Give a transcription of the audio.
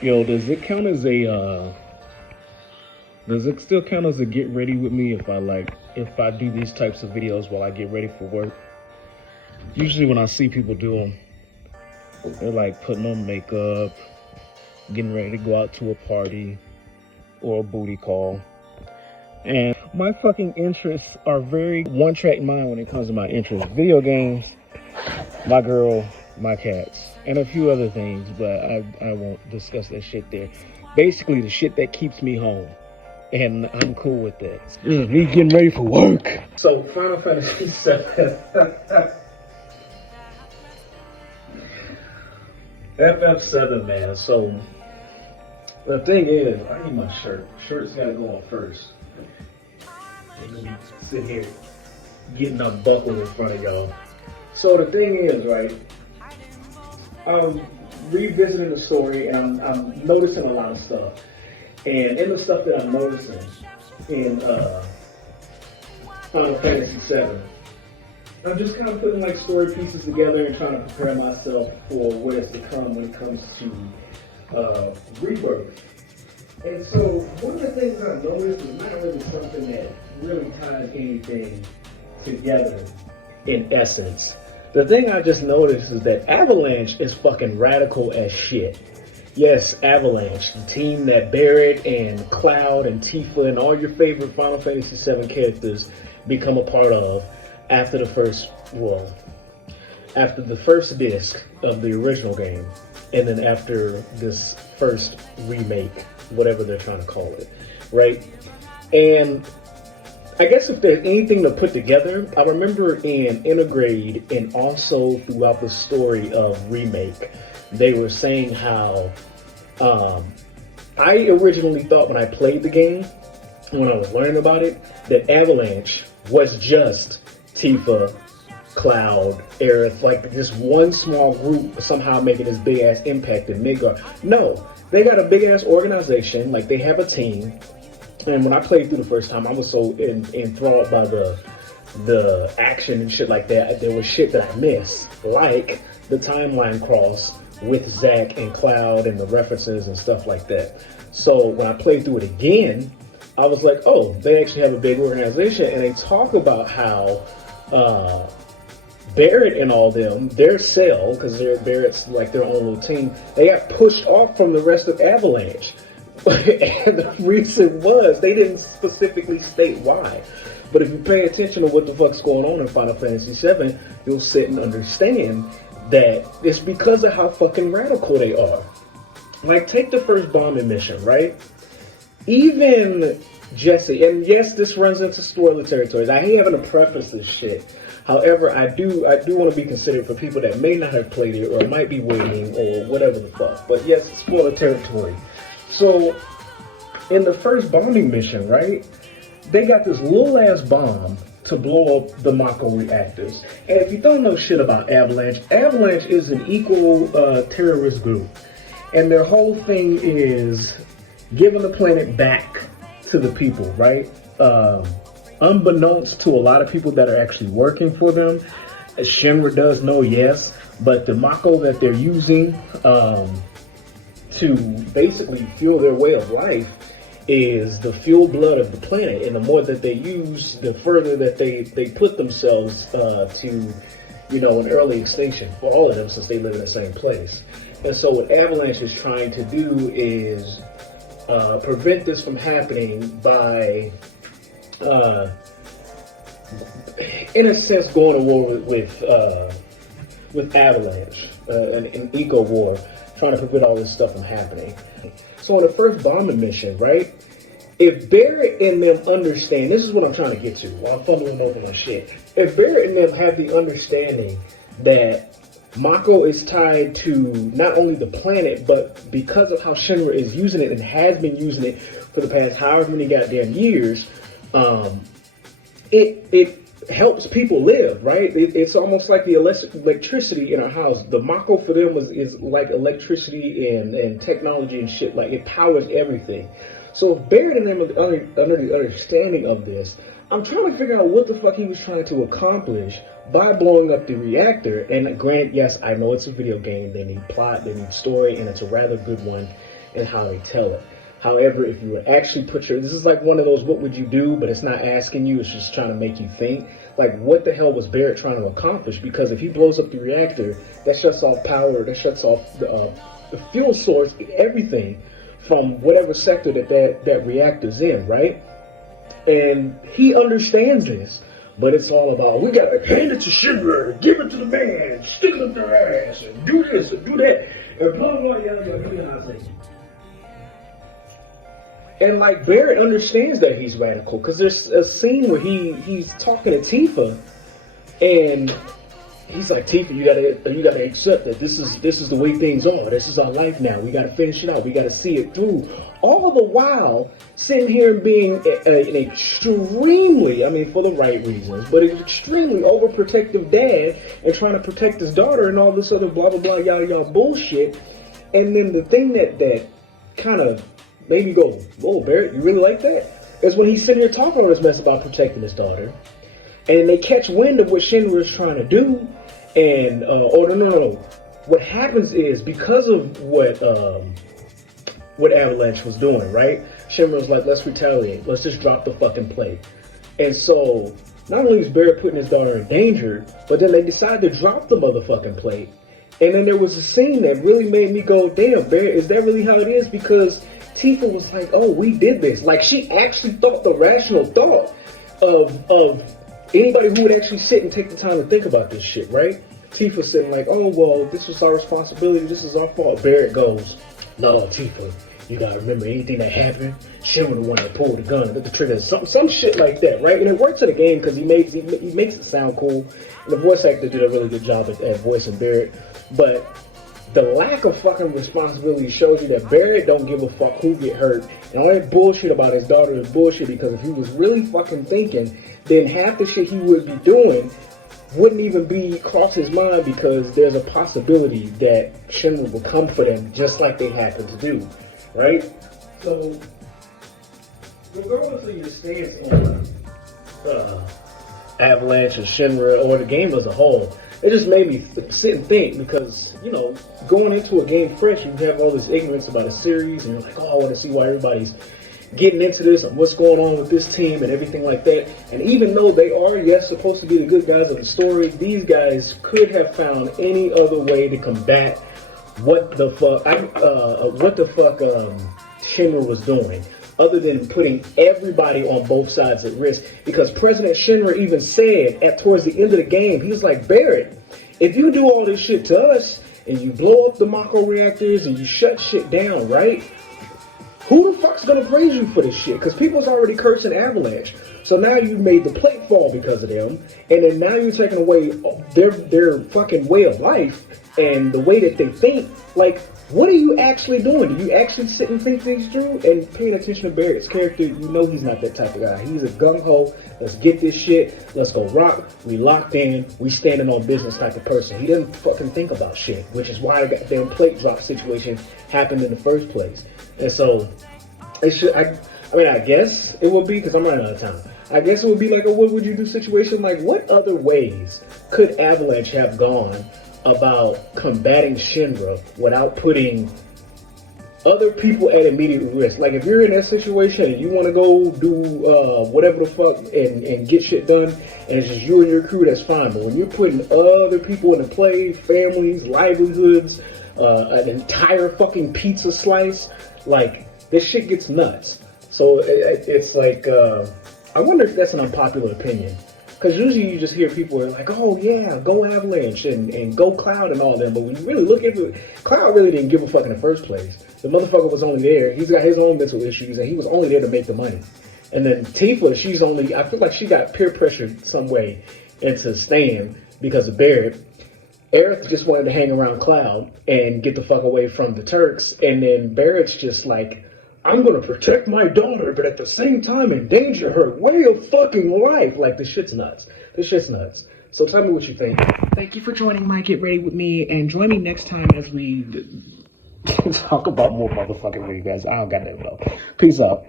Yo, does it still count as a get ready with me if I do these types of videos while I get ready for work? Usually when I see people do them, they're like putting on makeup, getting ready to go out to a party or a booty call. And my fucking interests are very one-track mind when it comes to my interests. Video games, my girl, my cats, and a few other things, but I won't discuss that shit there. Basically, the shit that keeps me home. And I'm cool with that. Me getting ready for work. So, Final Fantasy VII. FF7, man. So, the thing is, I need my shirt. Shirt's gotta go on first. And then sit here, getting unbuckled in front of y'all. So the thing is, right, I'm revisiting the story and I'm noticing a lot of stuff. And in the stuff that I'm noticing in Final Fantasy VII, I'm just kind of putting like story pieces together and trying to prepare myself for what is to come when it comes to Rebirth. And so one of the things I noticed is not really something that really ties anything together in essence. The thing I just noticed is that Avalanche is fucking radical as shit. Yes, Avalanche, the team that Barrett and Cloud and Tifa and all your favorite Final Fantasy VII characters become a part of after the first disc of the original game, and then after this first remake, whatever they're trying to call it, right? And I guess if there's anything to put together, I remember in Intergrade and also throughout the story of Remake, they were saying how I originally thought when I played the game, when I was learning about it, that Avalanche was just Tifa, Cloud, Aerith, like this one small group somehow making this big ass impact in Midgard. No, they got a big ass organization, like they have a team. And when I played through the first time, I was so enthralled by the action and shit like that. There was shit that I missed, like the timeline cross with Zack and Cloud and the references and stuff like that. So when I played through it again, I was like, oh, they actually have a big organization, and they talk about how Barrett and all them, their cell, because Barrett's like their own little team, they got pushed off from the rest of Avalanche. And the reason was, they didn't specifically state why. But if you pay attention to what the fuck's going on in Final Fantasy VII, you'll sit and understand that it's because of how fucking radical they are. Like, take the first bombing mission, right? Even Jesse, and yes, this runs into spoiler territories. I hate having to preface this shit. However, I do want to be considerate for people that may not have played it or might be waiting or whatever the fuck. But yes, spoiler territory. So, in the first bombing mission, right, they got this little ass bomb to blow up the Mako reactors. And if you don't know shit about Avalanche, Avalanche is an equal terrorist group. And their whole thing is giving the planet back to the people, right? Unbeknownst to a lot of people that are actually working for them, Shinra does know, yes, but the Mako that they're using to basically fuel their way of life is the fuel blood of the planet, and the more that they use, the further that they put themselves to, an early extinction for all of them, since they live in the same place. And so what Avalanche is trying to do is prevent this from happening by, in a sense, going to war with Avalanche, an eco war, trying to prevent all this stuff from happening. So on the first bombing mission, right, if Barrett and them understand, this is what I'm trying to get to while I'm fumbling over my shit. If Barrett and them have the understanding that Mako is tied to not only the planet, but because of how Shinra is using it and has been using it for the past however many goddamn years, it helps people live, right? It's almost like the electricity in our house. The Mako for them is like electricity and technology and shit. Like, it powers everything. So if Barrett and them are under the understanding of this, I'm trying to figure out what the fuck he was trying to accomplish by blowing up the reactor. And granted, yes, I know it's a video game. They need plot, they need story, and it's a rather good one. and how they tell it. However, if you would actually this is like one of those what would you do, but it's not asking you, it's just trying to make you think. Like, what the hell was Barrett trying to accomplish? Because if he blows up the reactor, that shuts off power, that shuts off the fuel source, everything from whatever sector that reactor's in, right? And he understands this, but it's all about, we gotta hand it to Shinra, give it to the man, stick it up their ass, and do this and do that, and blah, blah, blah. And like Barrett understands that he's radical, because there's a scene where he's talking to Tifa, and he's like, Tifa, you gotta accept that this is the way things are. This is our life now. We gotta finish it out. We gotta see it through. All the while sitting here and being an extremely, I mean, for the right reasons, but an extremely overprotective dad and trying to protect his daughter and all this other blah blah blah yada yada bullshit. And then the thing that kind of made me go, whoa, Barrett, you really like that? Is when he's sitting here talking all this mess about protecting his daughter, and they catch wind of what Shinra is trying to do, and no. What happens is, because of what Avalanche was doing, right? Shinra was like, let's retaliate. Let's just drop the fucking plate. And so, not only is Barrett putting his daughter in danger, but then they decided to drop the motherfucking plate. And then there was a scene that really made me go, damn, Barrett, is that really how it is? Because Tifa was like, oh, we did this. Like, she actually thought the rational thought of anybody who would actually sit and take the time to think about this shit, right? Tifa sitting like, oh, well, this was our responsibility. This is our fault. Barrett goes, no, Tifa, you gotta remember anything that happened. Shinra the one that pulled the gun and hit the trigger. Some shit like that, right? And it works in the game because he makes it sound cool. And the voice actor did a really good job at voicing Barrett. But the lack of fucking responsibility shows you that Barrett don't give a fuck who get hurt. And all that bullshit about his daughter is bullshit, because if he was really fucking thinking, then half the shit he would be doing wouldn't even be cross his mind, because there's a possibility that Shinra will come for them just like they happen to do, right? So, regardless of your stance on Avalanche or Shinra or the game as a whole, it just made me sit and think, because, you know, going into a game fresh, you have all this ignorance about a series, and you're like, oh, I want to see why everybody's getting into this and what's going on with this team and everything like that. And even though they are, yes, supposed to be the good guys of the story, these guys could have found any other way to combat what the fuck Shinra was doing, other than putting everybody on both sides at risk. Because President Shinra even said towards the end of the game, he was like, Barrett, if you do all this shit to us and you blow up the Mako reactors and you shut shit down, right? Who the fuck's gonna praise you for this shit? Because people's already cursing Avalanche. So now you made the plate fall because of them, and then now you're taking away their fucking way of life and the way that they think. Like, what are you actually doing? Do you actually sit and think things through? And paying attention to Barrett's character, you know he's not that type of guy. He's a gung-ho, let's get this shit, let's go rock, we locked in, we standing on business type of person. He doesn't fucking think about shit, which is why the goddamn plate drop situation happened in the first place. And so, it should, I guess it would be, because I'm running out of time, I guess it would be like a what would you do situation. Like, what other ways could Avalanche have gone about combating Shinra without putting other people at immediate risk? Like, if you're in that situation and you want to go do whatever the fuck and get shit done, and it's just you and your crew, that's fine. But when you're putting other people into play, families, livelihoods, an entire fucking pizza slice, like, this shit gets nuts. So it's like, I wonder if that's an unpopular opinion. Because usually you just hear people are like, oh yeah, go Avalanche and go Cloud and all that. But when you really look at it, Cloud really didn't give a fuck in the first place. The motherfucker was only there. He's got his own mental issues, and he was only there to make the money. And then Tifa, I feel like she got peer pressured some way into staying because of Barrett. Aerith just wanted to hang around Cloud and get the fuck away from the Turks. And then Barrett's just like, I'm going to protect my daughter, but at the same time endanger her way of fucking life. Like, this shit's nuts. This shit's nuts. So tell me what you think. Thank you for joining my Get Ready With Me, and join me next time as we talk about more motherfucking video, guys. I don't got that though. Peace out.